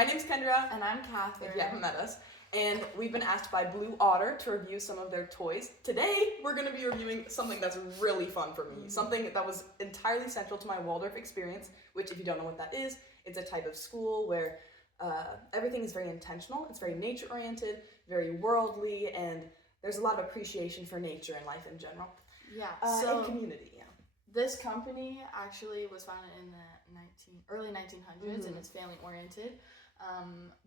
my name's Kendra. And I'm Kathryn. If you haven't met us. And we've been asked by Otter to review some of their toys. Today, we're going to be reviewing something that's really fun for me. Something that was entirely central to my Waldorf experience, which if you don't know what that is, it's a type of school where everything is very intentional. It's very nature-oriented, very worldly, and there's a lot of appreciation for nature and life in general. Yeah. And community, yeah. This company actually was founded in the early 1900s, and it's family-oriented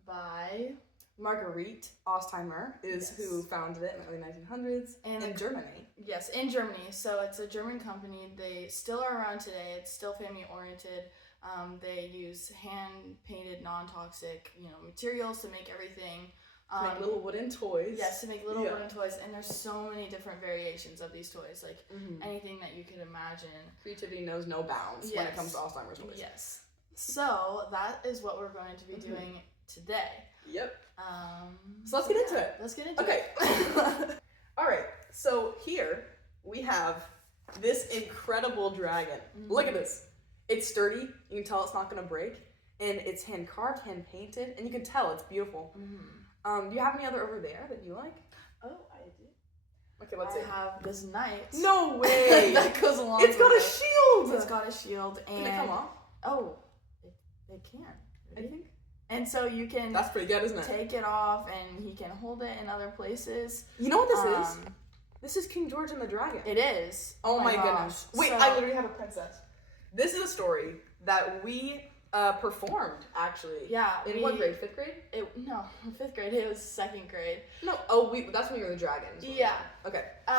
by... Marguerite Ostheimer is who founded it in the early 1900s in Germany. Yes, in Germany. So it's a German company. They still are around today. It's still family-oriented. They use hand-painted, non-toxic, materials to make everything. To make little wooden toys. Yes, to make little wooden toys. And there's so many different variations of these toys, like anything that you could imagine. Creativity knows no bounds when it comes to Alzheimer's toys. Yes. So that is what we're going to be doing today. Yep. So let's get into it. Let's get into it. Okay. All right. So here we have this incredible dragon. Look at this. It's sturdy. You can tell it's not going to break. And it's hand carved, hand painted, and you can tell it's beautiful. Do you have any other over there that you like? Oh, I do. Okay, let's see. I have this knight. No way. That goes along. It's got a shield. It's got a shield, and can it come off? Oh, it can. I think. And so you can. That's pretty good, isn't it? Take it off, and he can hold it in other places. You know what this is? This is King George and the Dragon. It is. Oh my goodness. Wait, so, I literally have a princess. This is a story that we performed, actually. Yeah. In what grade? 5th grade? No, 5th grade. It was 2nd grade. No. That's when you were the dragons. Yeah. Okay. We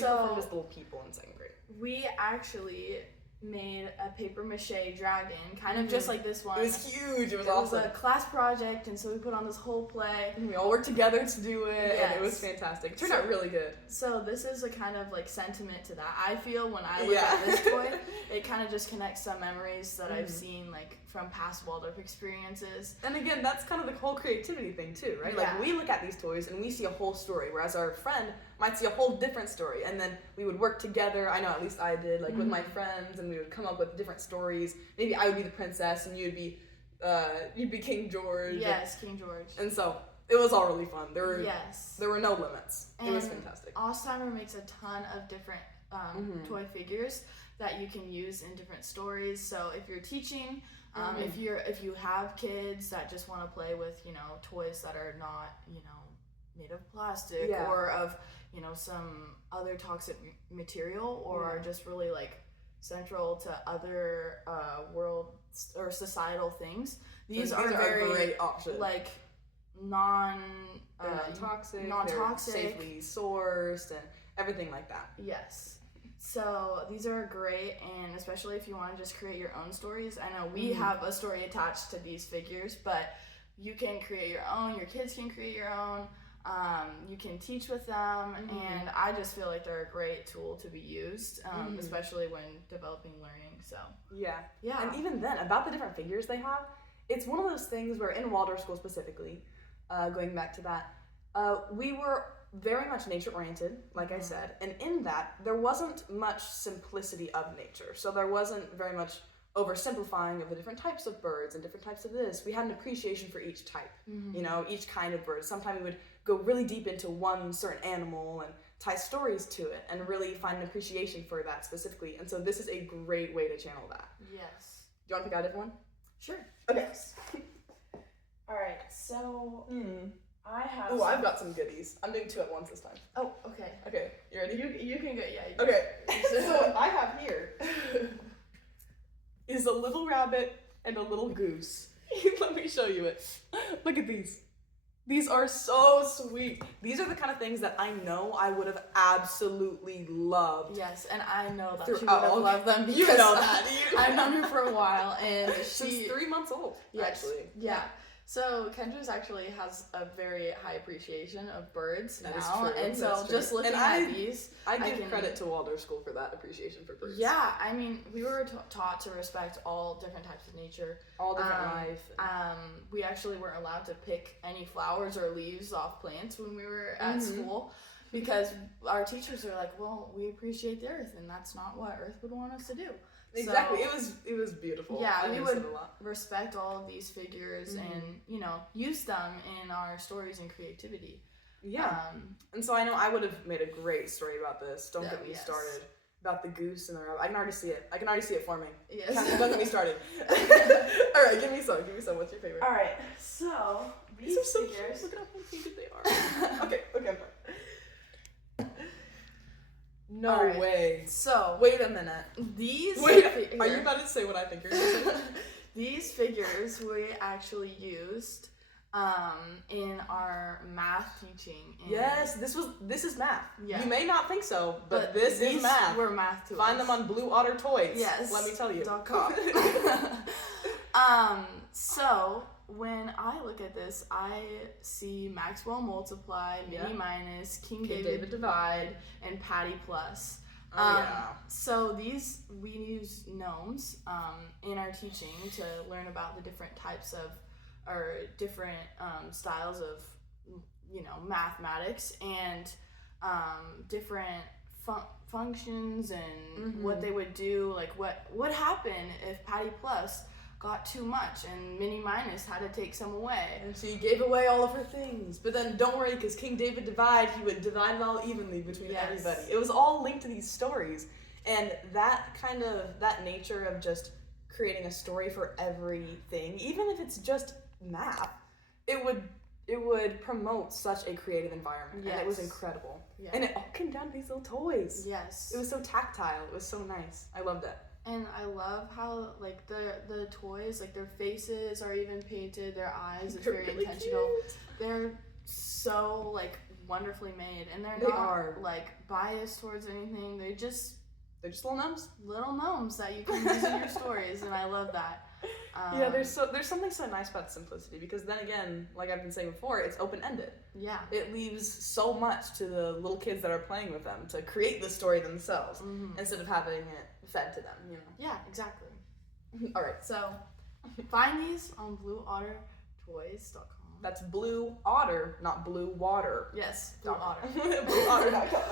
performed as little people in 2nd grade. We actually made a paper mache dragon, kind of just like this one. It was huge. It was awesome. It was a class project, and so we put on this whole play. And we all worked together to do it, and it was fantastic. It turned out really good. So this is a kind of like sentiment to that. I feel when I look at this toy, it kind of just connects some memories that I've seen like from past Waldorf experiences. And again, that's kind of the whole creativity thing too, right? Yeah. Like we look at these toys and we see a whole story, whereas our friend might see a whole different story, and then we would work together. I know at least I did, like with my friends, and we would come up with different stories. Maybe I would be the princess and you'd be King George. Yes, King George. And so it was all really fun. There were no limits. And it was fantastic. Ostheimer makes a ton of different toy figures that you can use in different stories. So if you're teaching, if you have kids that just want to play with toys that are not made of plastic or of some other toxic material, or are just really like central to other world or societal things, these are very great options. Like non-toxic, safely sourced, and everything like that. Yes. So these are great, and especially if you want to just create your own stories. I know we have a story attached to these figures, but you can create your own. Your kids can create your own. You can teach with them, and I just feel like they're a great tool to be used, especially when developing learning. So yeah. And even then, about the different figures they have, it's one of those things where in Waldorf school specifically, going back to that, we were very much nature-oriented, like I said, and in that, there wasn't much simplicity of nature. So there wasn't very much oversimplifying of the different types of birds and different types of this. We had an appreciation for each type, each kind of bird. Sometimes we would go really deep into one certain animal and tie stories to it and really find an appreciation for that specifically. And so this is a great way to channel that. Yes. Do you want to pick out a different one? Sure. Okay. Yes. All right, so I have... Oh, I've got some goodies. I'm doing 2 at once this time. Oh, okay. Okay, you ready? You can go, yeah. Okay, so what I have here is a little rabbit and a little goose. Let me show you it. Look at these. These are so sweet. These are the kind of things that I know I would have absolutely loved. Yes, and I know that she would have loved them because you know that. I've known her for a while, and she's 3 months old, actually. Yeah. So Kendra's actually has a very high appreciation of birds that now, is true. And so just looking at these, I give credit to Waldorf School for that appreciation for birds. Yeah, I mean, we were taught to respect all different types of nature, all different life. We actually weren't allowed to pick any flowers or leaves off plants when we were at school. because our teachers are like, well, we appreciate the earth, and that's not what Earth would want us to do. Exactly. So, it was beautiful. Yeah, we would respect all of these figures and, you know, use them in our stories and creativity. Yeah. And so I know I would have made a great story about this. Don't get me started. About the goose and the rabbit. I can already see it. I can already see it forming. Yes. Don't get me started. All right, give me some. What's your favorite? All right. So these are so figures. Cute. Look at how painted they are. Okay, I'm fine. No way. So wait a minute. Are you about to say what I think you're going to say? These figures we actually used in our math teaching. Yes, this is math. Yeah. You may not think so, but this is math. We're math to Find us. them on Blue Otter Toys. Yes. Let me tell you. .com. So when I look at this, I see Maxwell multiply, mini minus, King David divide, and Patty plus. So we use gnomes in our teaching to learn about the different types of, or different styles of, you know, mathematics and different functions and what they would do, like what would happen if Patty plus got too much and Minnie Minus had to take some away. And she gave away all of her things. But then don't worry, because King David divide, he would divide it all evenly between everybody. It was all linked to these stories. And that nature of just creating a story for everything, even if it's just math, it would promote such a creative environment. And it was incredible. Yeah. And it all came down to these little toys. Yes. It was so tactile. It was so nice. I loved it. And I love how, like, the toys, like, their faces are even painted, their eyes, it's very really intentional. Cute. They're so, like, wonderfully made, and they're not, like, biased towards anything. They're just little gnomes. Little gnomes that you can use in your stories, and I love that. Yeah, there's something so nice about simplicity, because then again, like I've been saying before, it's open-ended. Yeah. It leaves so much to the little kids that are playing with them to create the story themselves, instead of having it fed to them, you know. Yeah, exactly. All right. So, find these on blueottertoys.com. That's Blue Otter, not Blue Water. Yes, Blue Otter. BlueOtter.com.